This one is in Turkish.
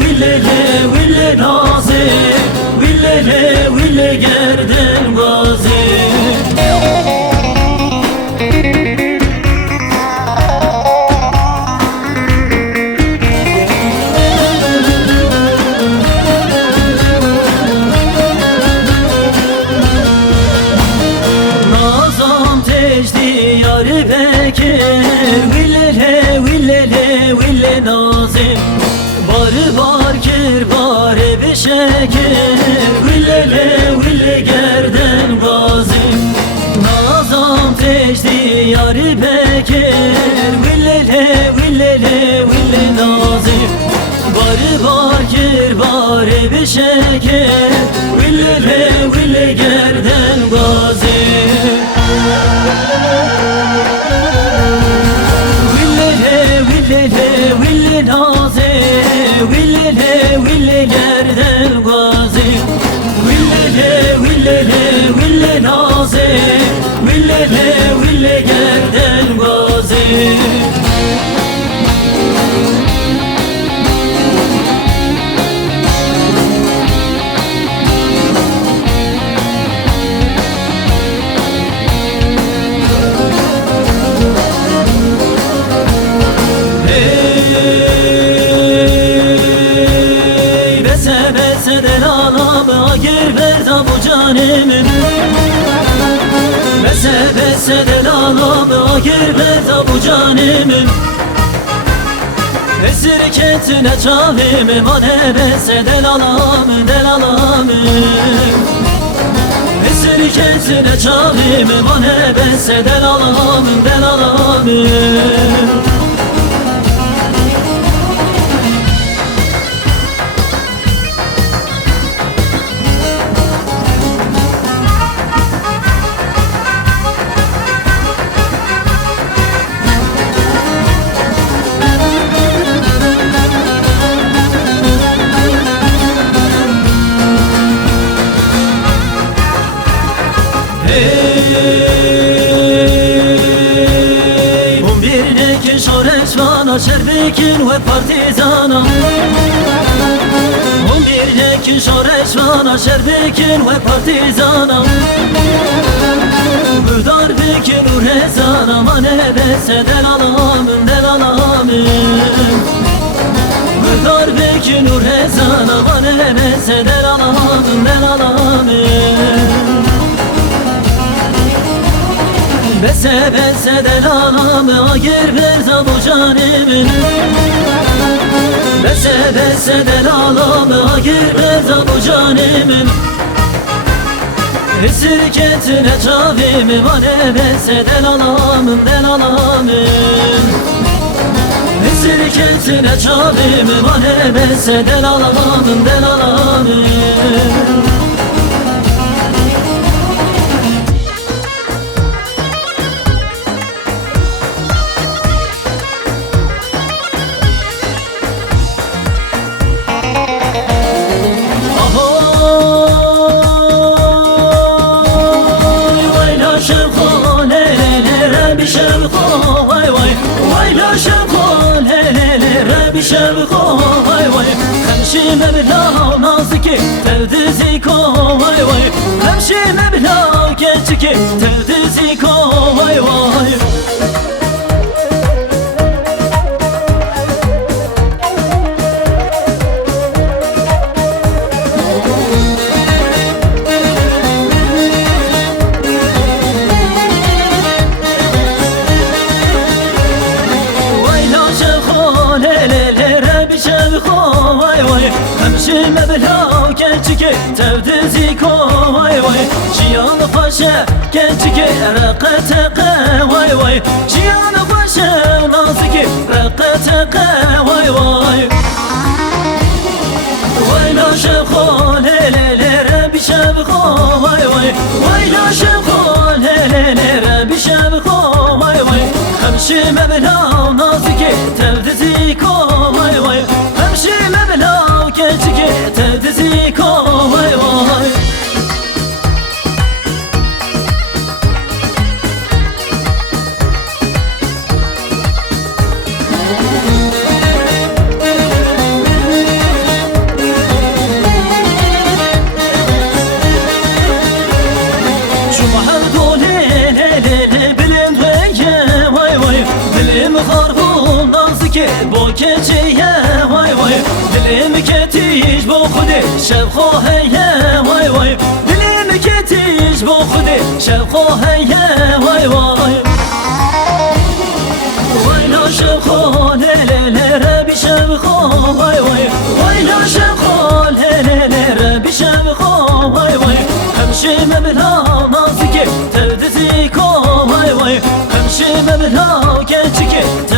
ویله ویله نازه ویله ویله گردن بازه Nazam tecdi yarı bekir Villele villele ville nazim Barı barkir bari bir şekir Villele ville gerden gazim Nazam tecdi yarı bekir Villele villele ville nazim Barı barkir bari bir şekir Villele ville gerden gazim Villele ville naze Villele ville gerden gazi Villele naze Villele gerden gazi Bese delalama gir verda bu canimin Bese delalama gir verda bu canimin Esirketine çavimim ane bese delalamın Esirketine çavimim ane bese delalamın Bombirneki şoreşvana şerbekin ve partizana Bombirneki şoreşvana şerbekin ve partizana Müdar bekin urezana mane bese delalamın Müdar bekin urezana mane bese delalamın Bese delalama gir verda bu canimin Bese delalama gir verda bu canimin Esirketine çavimim ane bese delalamın Esirketine çavimim ane bese delalamın شبخو وای وای وای لا شبخو ليلة بشبخو وای وای همشي مبلا نازكي تردزيكو وای وای همشي مبلا كنتكي تردزيكو وای وای همشي مبلا كنتكي تردزيكو واي واي جيان فاشا كنتكي رقتك واي واي جيان فاشا نازكي رقتك واي واي واي لا شبخو ليلة ربي شبخو واي واي واي لا شبخو ليلة ربي شبخو واي واي همشي مبلا نازكي تردزيكو واي واي همشي مبلا كنتكي تردزيكو واي واي كتيه واي واي دلي مكتيج بو خدي شب خوهيه واي واي دلي مكتيج بو خدي شب خوهيه واي واي ويلا شب خو ربي شب خو واي واي ويلا شب خو ربي شب خو واي واي همشي مبلا نازكي تبدزيكو واي واي همشي مبلا كنشكي